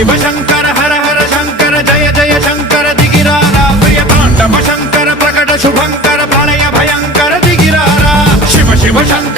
शिव शंकर हर हर शंकर जय जय शंकर दिगिरारा प्रिय तांडव शंकर प्रकट शुभंकर प्रलय भयंकर दिगिरारा शिव शिव शंकर